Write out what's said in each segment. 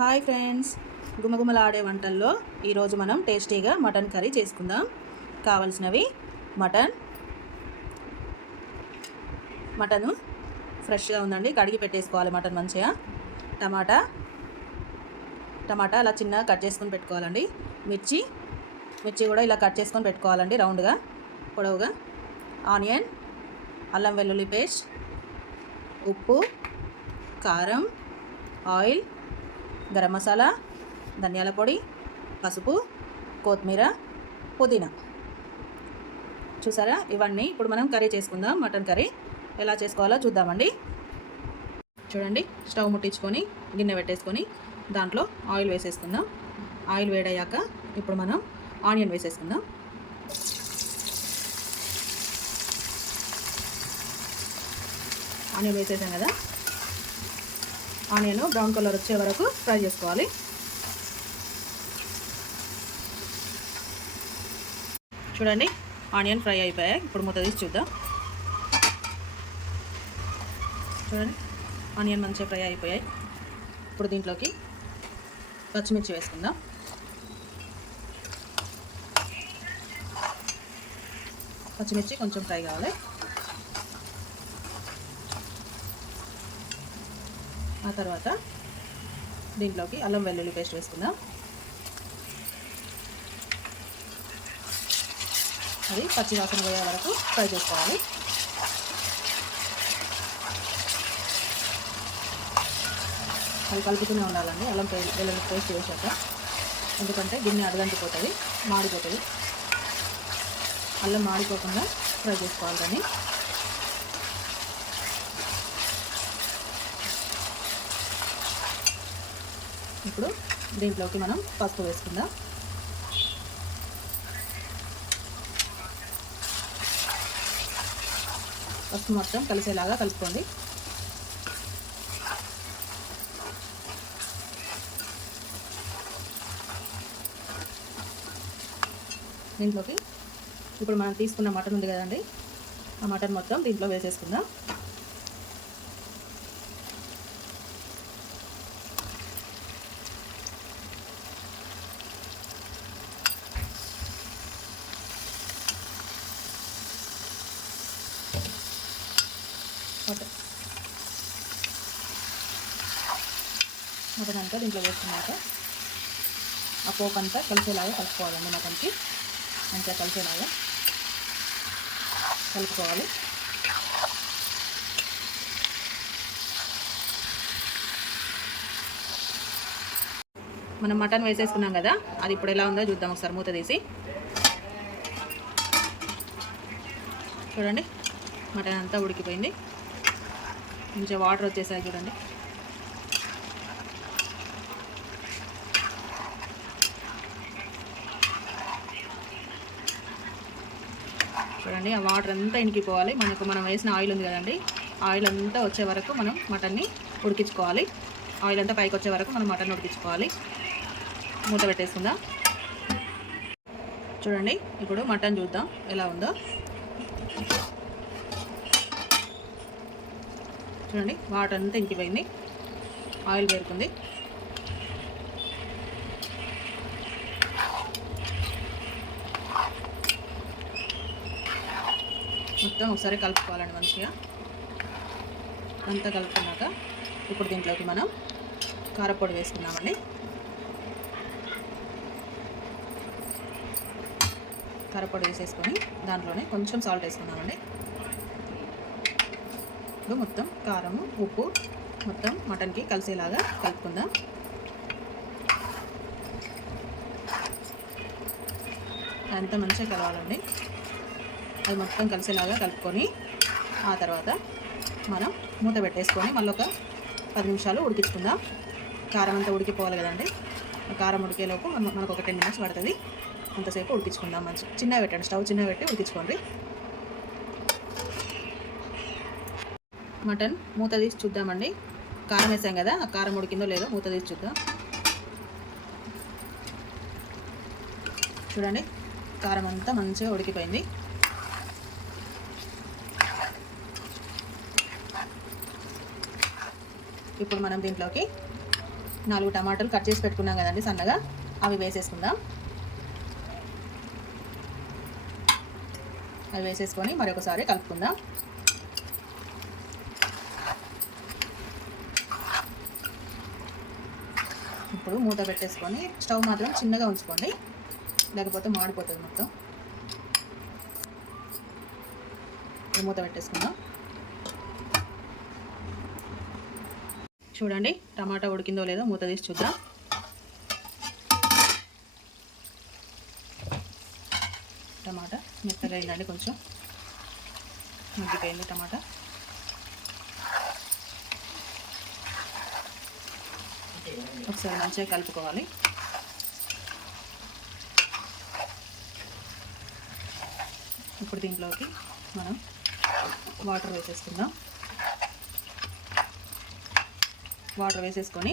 Hi friends, గుమగుమలాడే వంటల్లో ఈరోజు మనం టేస్టీగా మటన్ కర్రీ చేసుకుందాం. కావలసినవి మటను ఫ్రెష్గా ఉందండి, కడిగి పెట్టేసుకోవాలి. మటన్ మంచిగా. టమాటా అలా చిన్నగా కట్ చేసుకొని పెట్టుకోవాలండి. మిర్చి కూడా ఇలా కట్ చేసుకొని పెట్టుకోవాలండి, రౌండ్గా పొడవుగా. ఆనియన్, అల్లం వెల్లుల్లి పేస్ట్, ఉప్పు, కారం, ఆయిల్, గరం మసాలా, ధనియాల పొడి, పసుపు, కొత్తిమీర, పుదీనా. చూసారా, ఇవన్నీ ఇప్పుడు మనం కర్రీ చేసుకుందాం. మటన్ కర్రీ ఎలా చేసుకోవాలో చూద్దామండి. చూడండి, స్టవ్ ముట్టించుకొని గిన్నె పెట్టేసుకొని దాంట్లో ఆయిల్ వేసేసుకుందాం. ఆయిల్ వేడయ్యాక ఇప్పుడు మనం ఆనియన్ వేసేసుకుందాం. ఆనియన్ వేసేసాం కదా, ఆనియన్ బ్రౌన్ కలర్ వచ్చే వరకు ఫ్రై చేసుకోవాలి. చూడండి, ఆనియన్ ఫ్రై అయిపోయాయి. ఇప్పుడు మూత తీసి చూద్దాం. చూడండి, ఆనియన్ మంచిగా ఫ్రై అయిపోయాయి. ఇప్పుడు దీంట్లోకి పచ్చిమిర్చి వేసుకుందాం. పచ్చిమిర్చి కొంచెం ఫ్రై కావాలి. ఆ తర్వాత దీంట్లోకి అల్లం వెల్లుల్లి పేస్ట్ వేసుకుందాం. అది పచ్చి వాసన పోయే వరకు ఫ్రై చేసుకోవాలి. అది కలుపుతూనే ఉండాలండి, అల్లం వెల్లుల్లి పేస్ట్ వేసాక. ఎందుకంటే గిన్నె అడగంటిపోతుంది, మాడిపోతుంది. అల్లం మాడిపోకుండా ఫ్రై చేసుకోవాలి. కానీ ఇప్పుడు దీంట్లోకి మనం పసుపు వేసుకుందాం. పసుపు మొత్తం కలిసేలాగా కలుపుకోండి. దీంట్లోకి ఇప్పుడు మనం తీసుకున్న మటన్ ఉంది కదండి, ఆ మటన్ మొత్తం దీంట్లో వేసేసుకుందాం. మటన్ అంతా దీంట్లో వేసుకున్నాక ఆ పోపు అంతా కలిసేలాగా కలుపుకోవాలండి. మటన్కి మంచిగా కలిసేలాగా కలుపుకోవాలి. మనం మటన్ వేసేసుకున్నాం కదా, అది ఇప్పుడు ఎలా ఉందో చూద్దాం. ఒకసారి మూత తీసి చూడండి, మటన్ అంతా ఉడికిపోయింది. మంచిగా వాటర్ వచ్చేసాయి చూడండి. చూడండి, ఆ వాటర్ అంతా ఇంకిపోవాలి. మనం వేసిన ఆయిల్ ఉంది కదండి, ఆయిల్ అంతా వచ్చే వరకు మనం మటన్ని ఉడికించుకోవాలి. ఆయిల్ అంతా పైకి వచ్చే వరకు మనం మటన్ ఉడికించుకోవాలి. మూత పెట్టేసుకుందాం. చూడండి, ఇప్పుడు మటన్ చూద్దాం ఎలా ఉందో. చూడండి, వాటర్ అంతా ఇంకిపోయింది, ఆయిల్ పేరుకుంది. మొత్తం ఒకసారి కలుపుకోవాలండి మంచిగా. అంతా కలుపుకున్నాక ఇప్పుడు దీంట్లోకి మనం కారపొడి వేసుకున్నామండి. కారపొడి వేసేసుకొని దాంట్లోనే కొంచెం సాల్ట్ వేసుకున్నామండి. మొత్తం కారము, ఉప్పు మొత్తం మటన్కి కలిసేలాగా కలుపుకుందాం. అంతా మంచిగా కలవాలండి. అది మొత్తం కలిసేలాగా కలుపుకొని ఆ తర్వాత మనం మూత పెట్టేసుకొని మళ్ళీ ఒక 10 నిమిషాలు ఉడికించుకుందాం. కారం అంతా ఉడికిపోవాలి కదండి. కారం ఉడికేలోపు మనకు ఒక 10 మినిట్స్ పడుతుంది. అంతసేపు ఉడికించుకుందాం. చిన్నగా పెట్టండి, స్టవ్ చిన్నగా పెట్టి ఉడికించుకోండి. మటన్ మూత తీసి చూద్దామండి. కారం వేసాం కదా, ఆ కారం ఉడికిందో లేదో మూత తీసి చూద్దాం. చూడండి, కారం అంతా మంచిగా ఉడికిపోయింది. ఇప్పుడు మనం దీంట్లోకి 4 టమాటాలు కట్ చేసి పెట్టుకున్నాం కదండి సన్నగా, అవి వేసేసుకుందాం. అవి వేసేసుకొని మరొకసారి కలుపుకుందాం. ఇప్పుడు మూత పెట్టేసుకొని స్టవ్ మాత్రం చిన్నగా ఉంచుకోండి, లేకపోతే మాడిపోతుంది మొత్తం. మూత పెట్టేసుకుందాం. చూడండి టమాటా ఉడికిందో లేదో మూత తీసి చూద్దాం. టమాటా మెత్తగా అయిందండి, కొంచెం మగ్గిపోయింది టమాటా. ఒకసారి మంచిగా కలుపుకోవాలి. ఇప్పుడు దీంట్లోకి మనం వాటర్ వేసేసుకుందాం. వాటర్ వేసేసుకొని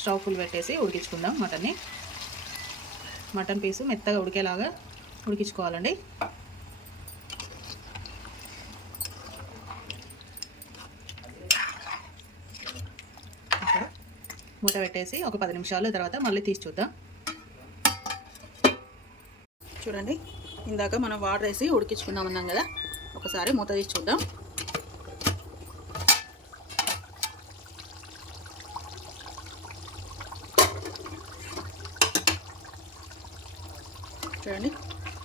స్టవ్ ఫుల్ పెట్టేసి ఉడికించుకుందాం మటన్ని. మటన్ పీసు మెత్తగా ఉడికేలాగా ఉడికించుకోవాలండి. ఇప్పుడు మూత పెట్టేసి ఒక 10 నిమిషాల తర్వాత మళ్ళీ తీసి చూద్దాం. చూడండి ఇందాక మనం వాటర్ వేసి ఉడికించుకుందాం అన్నాం కదా, ఒకసారి మూత తీసి చూద్దాం. చూడండి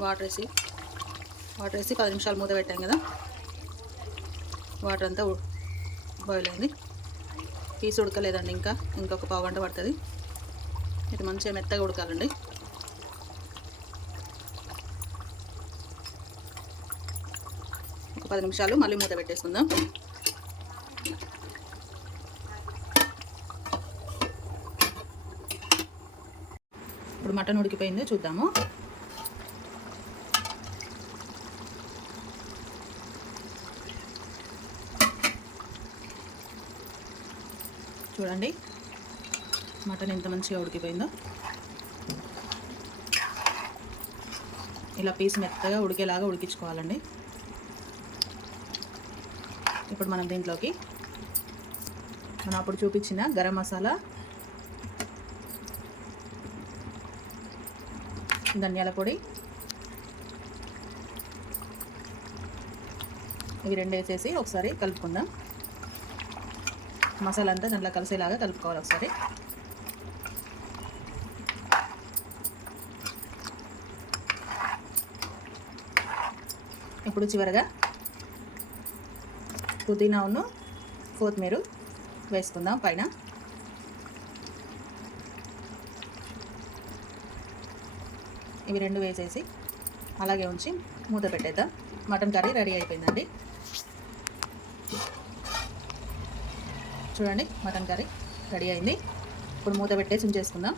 వాటర్ వేసి 10 నిమిషాలు మూత పెట్టాం కదా, వాటర్ అంతా బాయిల్ అయింది. పీసు ఉడకలేదండి, ఇంకొక పావు గంట పడుతుంది. ఇది మంచిగా మెత్తగా ఉడకాలండి. ఒక 10 నిమిషాలు మళ్ళీ మూత పెట్టేసుకుందాం. ఇప్పుడు మటన్ ఉడికిపోయిందో చూద్దాము. చూడండి మటన్ ఎంత మంచిగా ఉడికిపోయిందో. ఇలా పీస్ మెత్తగా ఉడికేలాగా ఉడికించుకోవాలండి. ఇప్పుడు మనం దీంట్లోకి మనం అప్పుడు చూపించిన గరం మసాలా, ధనియాల పొడి, ఇవి 2 వేసేసి ఒకసారి కలుపుకుందాం. మసాలా అంతా దాంట్లో కలిసేలాగా కలుపుకోవాలి ఒకసారి. ఇప్పుడు చివరగా పుదీనాను కొత్తిమీర వేసుకుందాం పైన. ఇవి 2 వేసేసి అలాగే ఉంచి మూత పెట్టేద్దాం. మటన్ కర్రీ రెడీ అయిపోయిందండి. చూడండి మటన్ కర్రీ రెడీ అయింది. ఇప్పుడు మూత పెట్టేసి ఉంచేసుకుందాం.